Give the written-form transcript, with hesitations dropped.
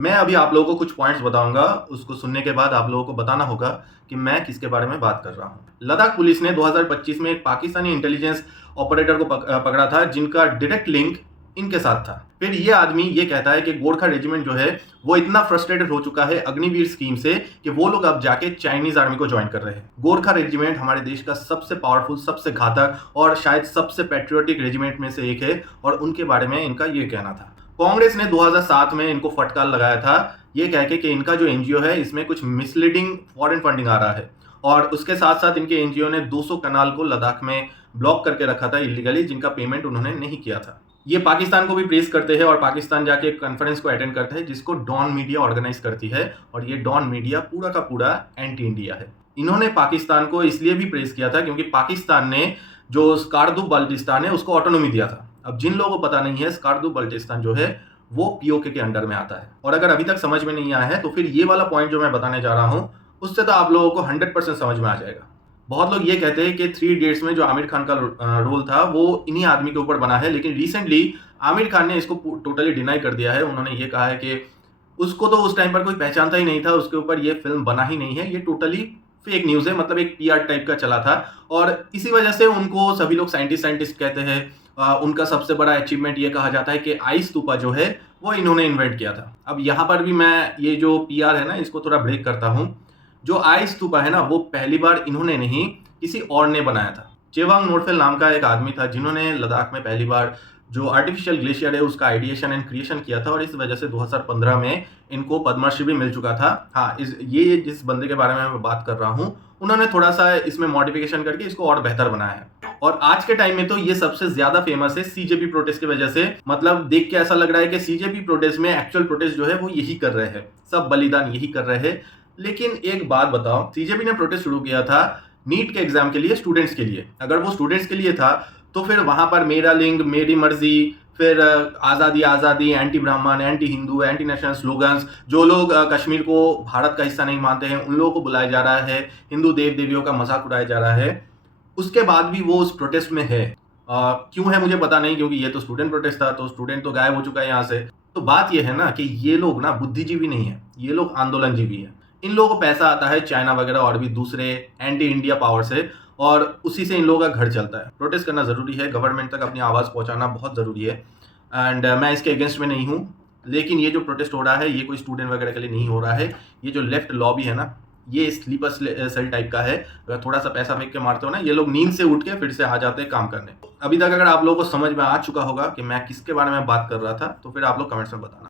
मैं अभी आप लोगों को कुछ पॉइंट्स बताऊंगा, उसको सुनने के बाद आप लोगों को बताना होगा कि मैं किसके बारे में बात कर रहा हूं। लद्दाख पुलिस ने 2025 में एक पाकिस्तानी इंटेलिजेंस ऑपरेटर को पकड़ा था जिनका डायरेक्ट लिंक इनके साथ था। फिर ये आदमी ये कहता है कि गोरखा रेजिमेंट जो है वो इतना फ्रस्ट्रेटेड हो चुका है अग्निवीर स्कीम से कि वो लोग अब जाके चाइनीज आर्मी को ज्वाइन कर रहे हैं। गोरखा रेजिमेंट हमारे देश का सबसे पावरफुल, सबसे घातक और शायद सबसे पैट्रियोटिक रेजिमेंट में से एक है और उनके बारे में इनका ये कहना था। कांग्रेस ने 2007 में इनको फटकार लगाया था ये कह के कि इनका जो एनजीओ है इसमें कुछ मिसलीडिंग फॉरेन फंडिंग आ रहा है और उसके साथ साथ इनके एनजीओ ने 200 कनाल को लद्दाख में ब्लॉक करके रखा था इलीगली, जिनका पेमेंट उन्होंने नहीं किया था। ये पाकिस्तान को भी प्रेस करते हैं और पाकिस्तान जाके एक कॉन्फ्रेंस को अटेंड करते हैं जिसको डॉन मीडिया ऑर्गेनाइज करती है और ये डॉन मीडिया पूरा का पूरा एंटी इंडिया है। इन्होंने पाकिस्तान को इसलिए भी प्रेस किया था क्योंकि पाकिस्तान ने जो स्कार्दू बल्टिस्तान है उसको ऑटोनोमी दिया था। अब जिन लोगों को पता नहीं है, स्कार्दू बल्टिस्तान जो है वो पीओके के अंडर में आता है और अगर अभी तक समझ में नहीं आया है तो फिर ये वाला पॉइंट जो मैं बताने जा रहा हूं उससे तो आप लोगों को 100% समझ में आ जाएगा। बहुत लोग ये कहते हैं कि 3 इडियट्स में जो आमिर खान का रोल था वो इन्हीं आदमी के ऊपर बना है, लेकिन रिसेंटली आमिर खान ने इसको टोटली डिनाई कर दिया है। उन्होंने ये कहा है कि उसको तो उस टाइम पर कोई पहचानता ही नहीं था, उसके ऊपर ये फिल्म बना ही नहीं है, ये टोटली फेक न्यूज़ है, मतलब एक पीआर टाइप का चला था और इसी वजह से उनको सभी लोग साइंटिस्ट कहते हैं। उनका सबसे बड़ा अचीवमेंट ये कहा जाता है कि आई स्तूपा जो है वो इन्होंने इन्वेंट किया था। अब यहाँ पर भी मैं ये जो पीआर है ना इसको थोड़ा ब्रेक करता हूँ। जो आई स्तूपा है ना वो पहली बार इन्होंने नहीं किसी और ने बनाया था। चेवांग नोडफेल नाम का एक आदमी था जिन्होंने लद्दाख में पहली बार जो आर्टिफिशियल ग्लेशियर है उसका आइडिएशन एंड क्रिएशन किया था और इस वजह से 2015 में इनको पद्मश्री भी मिल चुका था। हाँ, ये जिस बंदे के बारे में मैं बात कर रहा हूँ उन्होंने थोड़ा सा इसमें मॉडिफिकेशन करके इसको और बेहतर बनाया है और आज के टाइम में तो ये सबसे ज्यादा फेमस है सीजेपी प्रोटेस्ट की वजह से। मतलब देख के ऐसा लग रहा है कि सीजेपी प्रोटेस्ट में एक्चुअल प्रोटेस्ट जो है वो यही कर रहे हैं, सब बलिदान यही कर रहे हैं। लेकिन एक बात बताओ, सीजेपी ने प्रोटेस्ट शुरू किया था नीट के एग्जाम के लिए, स्टूडेंट्स के लिए। अगर वो स्टूडेंट्स के लिए था तो फिर वहां पर मेरा लिंग, मेरी मर्जी, फिर आज़ादी आज़ादी, एंटी ब्राह्मण, anti Hindu, anti national slogans, जो लोग कश्मीर को भारत का हिस्सा नहीं मानते हैं उन लोगों को बुलाया जा रहा है, हिंदू देव देवियों का मजाक उड़ाया जा रहा है। उसके बाद भी वो उस प्रोटेस्ट में है। क्यों है मुझे पता नहीं, क्योंकि ये तो स्टूडेंट प्रोटेस्ट था तो स्टूडेंट तो गायब हो चुका है यहाँ से। तो बात ये है ना कि ये लोग ना बुद्धिजीवी नहीं है, ये लोग आंदोलनजीवी है। इन लोगों को पैसा आता है चाइना वगैरह और भी दूसरे एंटी इंडिया पावर से और उसी से इन लोगों का घर चलता है। प्रोटेस्ट करना ज़रूरी है, गवर्नमेंट तक अपनी आवाज़ पहुंचाना बहुत ज़रूरी है एंड मैं इसके अगेंस्ट में नहीं हूँ। लेकिन ये जो प्रोटेस्ट हो रहा है ये कोई स्टूडेंट वगैरह के लिए नहीं हो रहा है। ये जो लेफ्ट लॉबी है ना ये स्लीपर सेल टाइप का है। अगर थोड़ा सा पैसा फेंक के मारते हो ना ये लोग नींद से उठ के फिर से आ जाते हैं काम करने। अभी तक अगर आप लोगों को समझ में आ चुका होगा कि मैं किसके बारे में बात कर रहा था तो फिर आप लोग कमेंट्स में बताना।